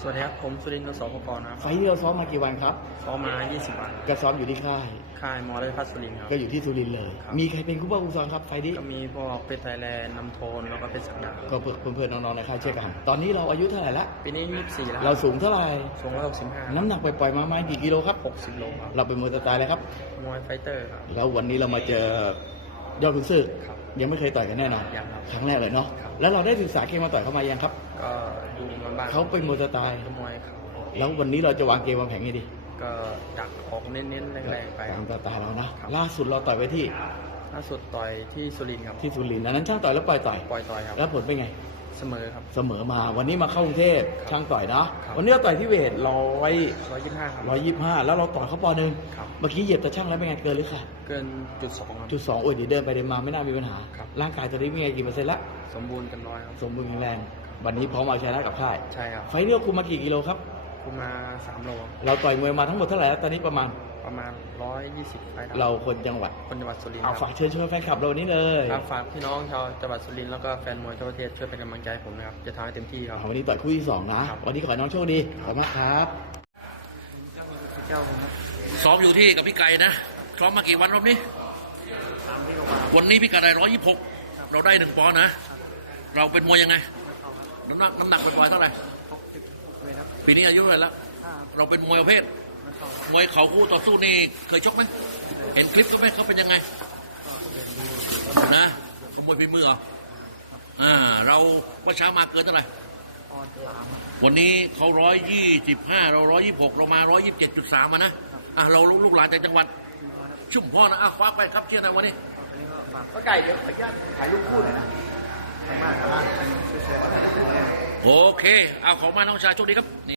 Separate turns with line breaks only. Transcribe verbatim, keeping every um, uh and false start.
สวัสดีครับผมสุรินทร์ นสพกนะครับ
ไฟล์ที่เราซ้อมมากี่วันครับ
ซ้อมมา ยี่สิบ วัน
ก็ซ้อมอยู่ที่ค่าย
ค่ายมอเลพัสสุรินทร์ครับ
ก็อยู่ที่สุรินทร์เลย
ครับ
มีใครเป็นคู่ป้าคู่ซ้อมครับไฟล์นี้
ก็มีพวกเพชรไทยแลนด์นำโทนแล้วก็เพชรสักดา
ก็เพื่อนๆน้องๆในค่ายเช่นกันตอนนี้เราอายุเท่าไหร่ละ
ปีนี้ยี่สิบสี่แล้ว
เราสูงเท่าไหร่
สูงร้อยหกสิบห้าน้
น้ำหนักปล่อยๆมาไหมกี่กิโลครับ
หกสิบโลครับ
เราเป็นมวยสไตล์อะไรครับ
มวยไฟเตอร์ครับ
แล้ววันนี้เรามาเจอยอดขุนศึก
ครับ
ยังไม่เคยต่อยกันแน่นอน
ยังครับ
ครั้งแรกเลยเนาะ
ครับ
แล้วเราได้ศึกษาเกมมาต่อยเข้ามายังครับ
ก็ดูมาบ้าง
เขาเป็นมวยสไตล์
มวยครับ
แล้ววันนี้เราจะวางเกมวางแผนไงดี
ก็ดักออกเน้นๆแรงๆไป
ตามสไตล์เรานะครับ ล่าสุดเราต่อยไปที่
ล่าสุดต่อยที่สุรินทร์ครับ
ที่สุรินทร์อันนั้นช่างต่อยแล้วปล่อยต่อย
ปล่อยต่อยครับ
แล้วผลเป็นไง
เสมอครับ
เสมอมาวันนี้มาเข้ากรุงเทพ
ครับ
ช่างต่อยเนาะ
ครับ
วันนี้เราต่อยที่เวทร้อย
ร้อยยี่สิบห้าครับ
ร้อยยี่สิบห้าแล้วเราต่อยเขาปอหนึ่ง
ครับ
เมื่อกี้เหยียบตะช่างแล้วเป็นไงเกินหรือขาด
เกินจุดสองครับ
จุดสองโอ้ยเดี๋ยวเดินไปเดินมาไม่น่ามีปัญหา
ครับ
ร่างกายตอนนี้มีไงกี่เปอร์เซ็นต์ละ
สมบูรณ์กันร้อยครับ
สมบูรณ์แข็งแรงวันนี้พร้อมเอาชนะกับค่าย
ใช่ครับ
ไฟล์เลือกคุมมากี่กิโลครับ
คุมมาสามโลครับ
เราต่อยมวยมาทั้งหมดเท่าไหร่แล้วตอนนี้ประมาณ
ประมาณร้อยยี่สิบไฟล์
เราคนจังหวัด
คนจังหวัดสุรินทร์
เอา
ค
ฝา
รับ
กเชิญชวนแฟนคลับเราวันนี้เลย
ครับฝากพี่น้องชาวจังหวัดสุรินทร์แล้วก็แฟนมวยทั่วประเทศช่วยเป็นกำลังใจให้ผมนะครับจะทำให้เต็มที่ครับ
เอาวันนี้ต่อยคู่ที่สองนะ
ครับ
วันนี้ขอให้น้องโชคดีขอบคุณมากครับ
เจ้าผมครับ
ซ้อมอยู่ที่กับพี่ไก่นะซ้อมมากี่วันรอบนี้
ตามที่เขาว่า
วันนี้พี่ไก่ได้ร้อยยี่สิบหกเราได้หนึ่งปอนด์นะ เราเป็นมวยยังไง น้ำหนักน้ำหนักเป็นวัยเท่าไหร่
หกสิบเลยครับ
ปีนี้อายุเท่าไหร่แล้ว
ห้า
เราเป็นมวยประเภท
ไม่เข้าครับ
มวยเข่าคู่ต่อสู้นี่เคยชกไหมเห็นคลิปก็ไหมเขาเป็นยังไง
ก็เรียนรู้
นะมวยฝีมือเหรออ่า เราว่าเช้ามาเกินเท่าไหร่
ตอนสาม
วันนี้เขาร้อยยี่สิบห้าเราร้อยยี่สิบหกเรามาร้อยยี่สิบเจ็ดจุดสามมานะอ่ะเราลูกหลานจากจังหวัด
คุณพ่อครับ
ชุ่มพ่อนะอ่ะคว้าไปครับเชียร์หนะวันนี้
วันนี้ก็ฝาก
ก็ไก่เดี๋ยวขออนุญาตถ่ายรูปคู่หน่อยนะ
มากครับช่วยๆกัน
โอเค เอาของมาน้องชายโชคดีครับ